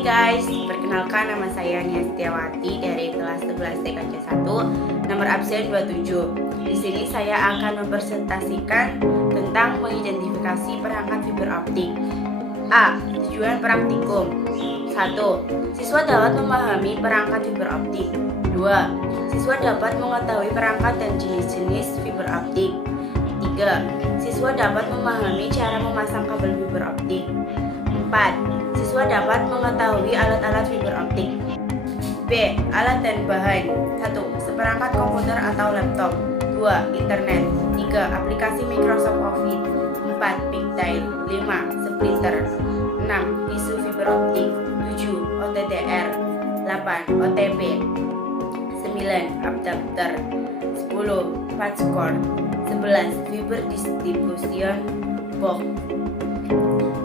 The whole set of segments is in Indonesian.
Hai guys, perkenalkan nama saya Nia Setiawati dari kelas 11 TKJ 1, nomor absen 27. Di sini saya akan mempresentasikan tentang mengidentifikasi perangkat fiber optik. A. Tujuan praktikum. 1. Siswa dapat memahami perangkat fiber optik. 2. Siswa dapat mengetahui perangkat dan jenis-jenis fiber optik. 3. Siswa dapat memahami cara memasang kabel fiber optik. 4. Siswa dapat mengetahui alat-alat fiber optik. B. Alat dan bahan. 1. Seperangkat komputer atau laptop. 2. Internet. 3. Aplikasi Microsoft Office. 4. Pigtail. 5. Splitter. 6. Tisu fiber optik. 7. OTTR. 8. OTP. 9. Adapter. 10. Patch cord. 11. Fiber distribution box.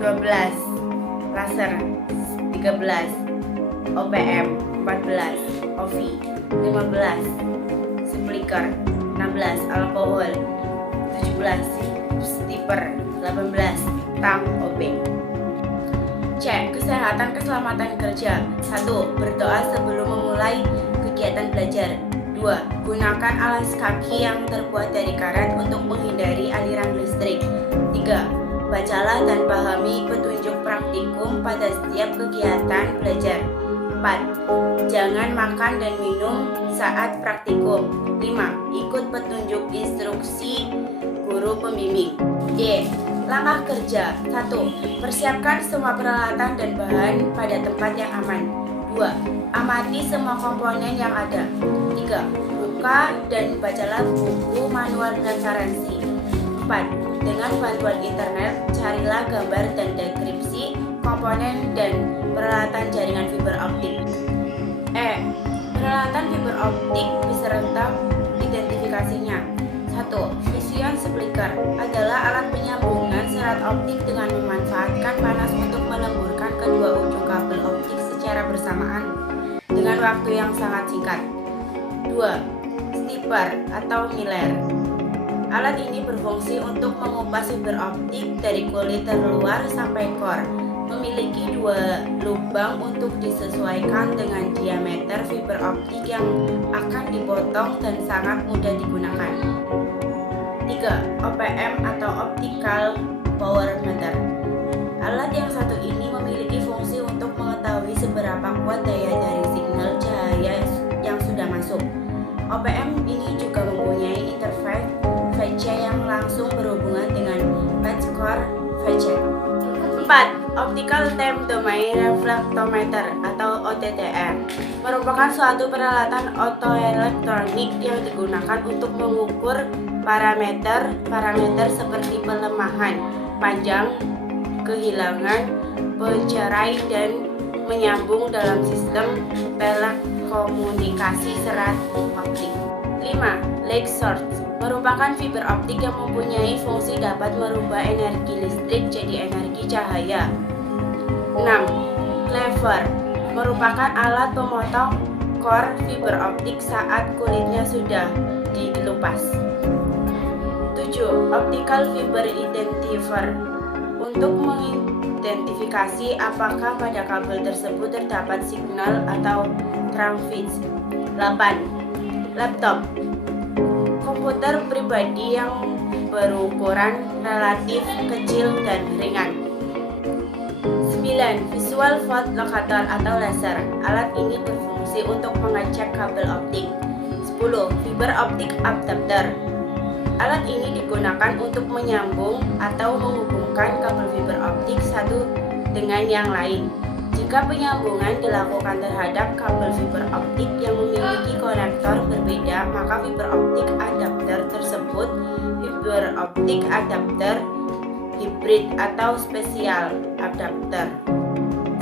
12. Laser. 13. OPM. 14. OV. 15. Splitter. 16. Alkohol. 17. Stipper. 18. Tang OB. C. Kesehatan keselamatan kerja. 1. Berdoa sebelum memulai kegiatan belajar. 2. Gunakan alas kaki yang terbuat dari karet untuk menghindari aliran listrik. 3. Bacalah dan pahami petunjuk praktikum pada setiap kegiatan belajar. 4. Jangan makan dan minum saat praktikum. 5. Ikut petunjuk instruksi guru pembimbing. D. Langkah kerja. 1. Persiapkan semua peralatan dan bahan pada tempat yang aman. 2. Amati semua komponen yang ada. 3. Buka dan bacalah buku manual referensi. 4. Dengan bantuan internet, carilah gambar dan deskripsi komponen dan peralatan jaringan fiber optik. E. Peralatan fiber optik beserta identifikasinya. 1. Vision splitter adalah alat penyambungan serat optik dengan memanfaatkan panas untuk melemburkan kedua ujung kabel optik secara bersamaan dengan waktu yang sangat singkat. 2. Stipper atau miler. Alat ini berfungsi untuk mengupas fiber optik dari kulit terluar sampai core. Memiliki 2 lubang untuk disesuaikan dengan diameter fiber optik yang akan dipotong dan sangat mudah digunakan. 3. OPM atau Optical Power Meter. Alat yang satu ini memiliki fungsi untuk mengetahui seberapa kuat daya dari signal cahaya yang sudah masuk. OPM ini juga mempunyai interface VC yang langsung berhubungan dengan patch cord VC. 4. Optical Time Domain Reflectometer atau OTTR merupakan suatu peralatan optoelektronik yang digunakan untuk mengukur parameter seperti pelemahan, panjang, kehilangan, pencerai, dan menyambung dalam sistem telekomunikasi serat optik. 5. Light source merupakan fiber optik yang mempunyai fungsi dapat merubah energi listrik jadi energi cahaya. 6. Cleaver merupakan alat pemotong core fiber optik saat kulitnya sudah dilepas. 7. Optical Fiber Identifier untuk mengidentifikasi apakah pada kabel tersebut terdapat signal atau transmit. 8. Laptop komputer pribadi yang berukuran relatif kecil dan ringan. 9. Visual Photolocator locator atau laser. Alat ini berfungsi untuk mengecek kabel optik. 10. Fiber optic adapter. Alat ini digunakan untuk menyambung atau menghubungkan kabel fiber optik satu dengan yang lain. Jika penyambungan dilakukan terhadap kabel fiber optik yang memiliki konektor berbeda, maka fiber optik adapter tersebut fiber optik adapter hybrid atau spesial adapter.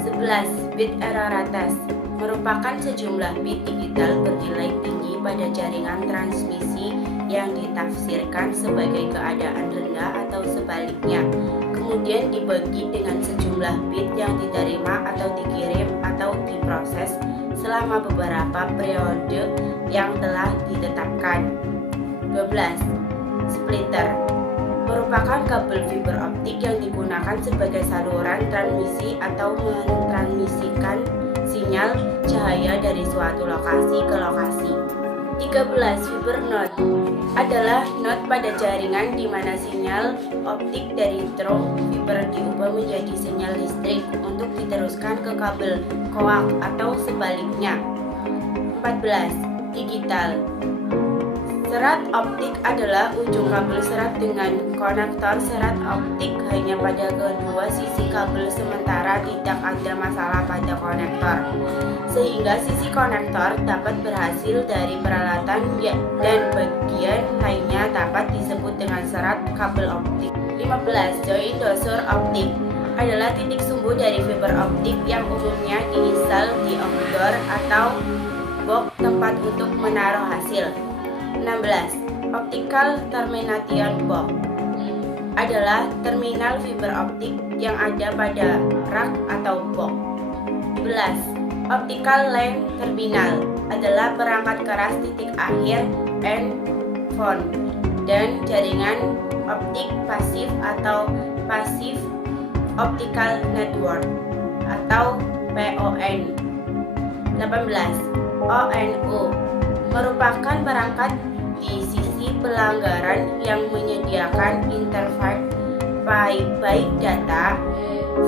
11. Bit error test merupakan sejumlah bit digital bernilai tinggi pada jaringan transmisi yang ditafsirkan sebagai keadaan rendah atau sebaliknya, kemudian dibagi dengan sejumlah bit yang diterima atau dikirim atau diproses selama beberapa periode yang telah ditetapkan. 12. Splitter merupakan kabel fiber optik yang digunakan sebagai saluran transmisi atau mentransmisikan cahaya dari suatu lokasi ke lokasi. 13. Fiber node adalah node pada jaringan di mana sinyal optik dari terong fiber diubah menjadi sinyal listrik untuk diteruskan ke kabel koax atau sebaliknya. 14. Digital. Serat optik adalah ujung kabel serat dengan konektor serat optik hanya pada kedua sisi kabel, sementara tidak ada masalah pada konektor, sehingga sisi konektor dapat berhasil dari peralatan dan bagian lainnya dapat disebut dengan serat kabel optik. 15. Join dosur optik adalah titik sumbu dari fiber optik yang umumnya diinstal di outdoor atau box tempat untuk menaruh hasil. 16. Optical Termination Box adalah terminal fiber optik yang ada pada rak atau box. 17. Optical Line Terminal adalah perangkat keras titik akhir endpoint dan jaringan optik pasif atau Passive Optical Network atau PON. 18. ONO merupakan perangkat di sisi pelanggaran yang menyediakan interface baik data,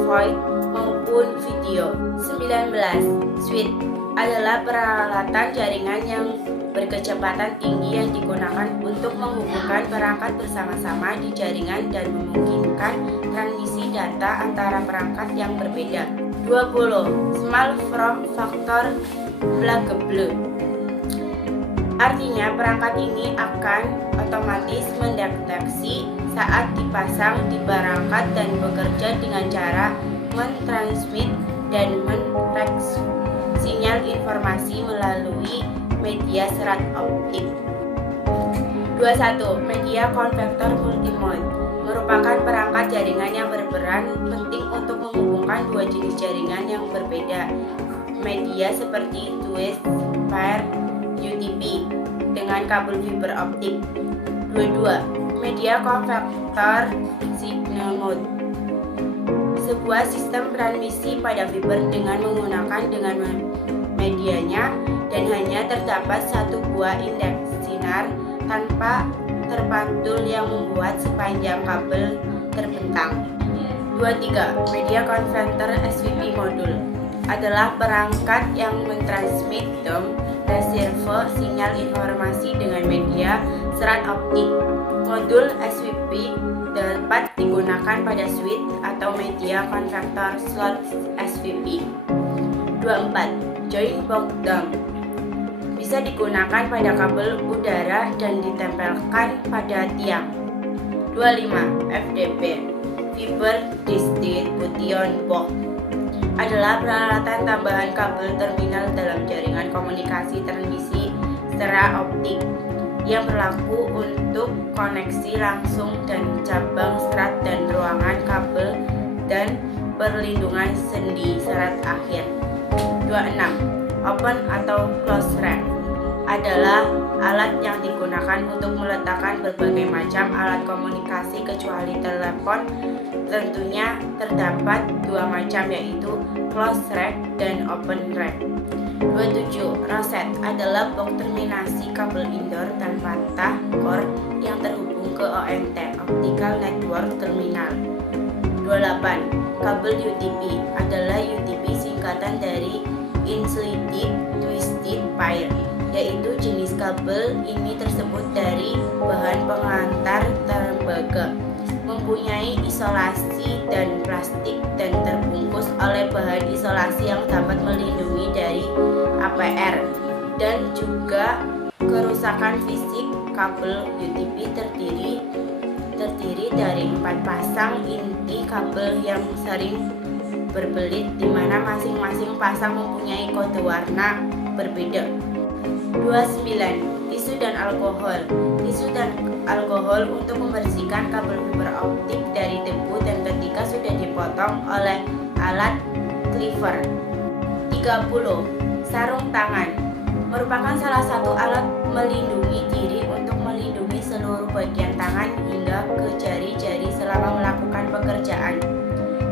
voice maupun video. 19. Switch adalah peralatan jaringan yang berkecepatan tinggi yang digunakan untuk menghubungkan perangkat bersama-sama di jaringan dan memungkinkan transmisi data antara perangkat yang berbeda. 20. Small form factor pluggable. Artinya perangkat ini akan otomatis mendeteksi saat dipasang di perangkat dan bekerja dengan cara mentransmit dan mentransfer sinyal informasi melalui media serat optik. 21. Media konvektor multimode merupakan perangkat jaringan yang berperan penting untuk menghubungkan dua jenis jaringan yang berbeda media seperti Twist, Pair, UTP dengan kabel fiber optik. 22. Media konvektor signal mode, sebuah sistem transmisi pada fiber dengan menggunakan medianya dan hanya terdapat satu buah indeks sinar tanpa terpantul yang membuat sepanjang kabel terbentang. 23. Media converter SVP modul adalah perangkat yang mentransmit receive sinyal informasi dengan media serat optik. Modul SVP dapat digunakan pada switch atau media konvektor slot SVP. 24. Join box dump bisa digunakan pada kabel udara dan ditempelkan pada tiang. 25. FDB Fiber Distribution Box adalah peralatan tambahan kabel terminal dalam jaringan komunikasi transmisi secara optik yang berlaku untuk koneksi langsung dan cabang serat dan ruangan kabel dan perlindungan sendi serat akhir. 26. Open atau close rack adalah alat yang digunakan untuk meletakkan berbagai macam alat komunikasi kecuali telepon. Tentunya terdapat dua macam, yaitu close rack dan open rack. 27. Roset adalah box terminasi kabel indoor tanpa core yang terhubung ke ONT Optical Network Terminal. 28. Kabel UTP adalah UTP singkatan dari Insulated Twisted Pair, yaitu jenis kabel ini tersebut dari bahan pengantar tembaga, mempunyai isolasi dan plastik dan terbungkus oleh bahan isolasi yang dapat melindungi dari APR dan juga kerusakan fisik. Kabel UTP terdiri dari 4 pasang inti kabel yang sering berbelit, di mana masing-masing pasang mempunyai kode warna berbeda. 29. Tisu dan alkohol. Tisu dan alkohol untuk membersihkan kabel fiber optik dari debu dan ketika sudah dipotong oleh alat cleaver. 30. Sarung tangan merupakan salah satu alat melindungi diri untuk melindungi seluruh bagian tangan hingga ke jari-jari selama melakukan pekerjaan.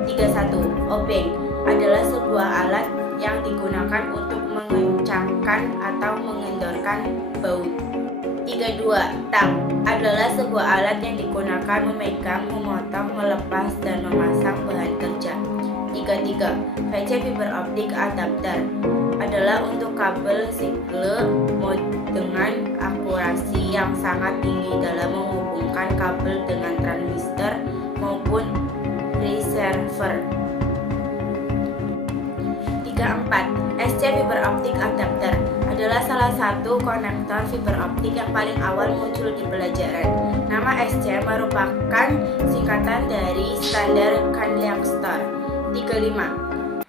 31. Obeng adalah sebuah alat yang digunakan untuk mengencangkan atau mengendorkan baut. 32. Tang adalah sebuah alat yang digunakan memegang, memotong, melepas, dan memasang bahan kerja. 33. VC fiber optik adapter adalah untuk kabel single mode dengan akurasi yang sangat tinggi dalam menghubungkan kabel dengan transistor maupun receiver. 34. SC fiber optik adapter adalah salah satu konektor fiber optik yang paling awal muncul di pelajaran. Nama SC merupakan singkatan dari standar konektor. 35.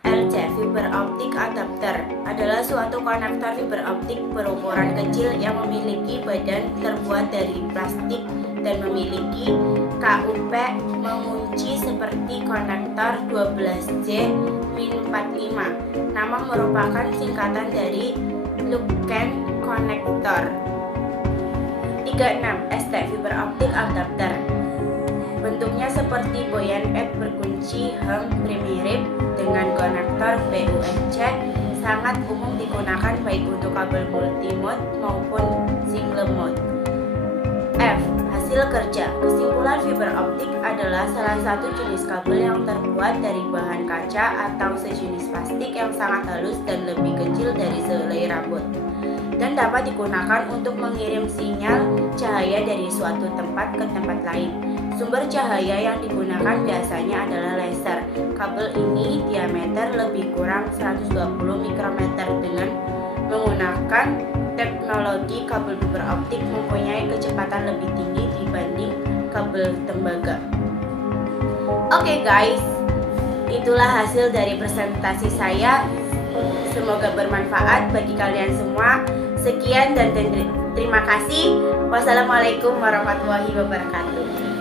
LC fiber optik adapter adalah suatu konektor fiber optik berukuran kecil yang memiliki badan terbuat dari plastik dan memiliki KUP mengunci seperti konektor 12J-45. Nama merupakan singkatan dari Lunken Connector. 36. ST fiber optik adapter bentuknya seperti boyan F berkunci hem mirip dengan konektor BUNC, sangat umum digunakan baik untuk kabel multimode maupun single mode. F. Hasil kerja. Kesimpulan fiber optik adalah salah satu jenis kabel yang terbuat dari bahan kaca atau sejenis plastik yang sangat halus dan lebih kecil dari sehelai rambut, dan dapat digunakan untuk mengirim sinyal cahaya dari suatu tempat ke tempat lain. Sumber cahaya yang digunakan biasanya adalah laser. Kabel ini diameter lebih kurang 120 mikrometer. Dengan menggunakan teknologi kabel fiber optik mempunyai kecepatan lebih tinggi dibanding kabel tembaga. Oke guys, itulah hasil dari presentasi saya. Semoga bermanfaat bagi kalian semua. Sekian dan terima kasih. Wassalamualaikum warahmatullahi wabarakatuh.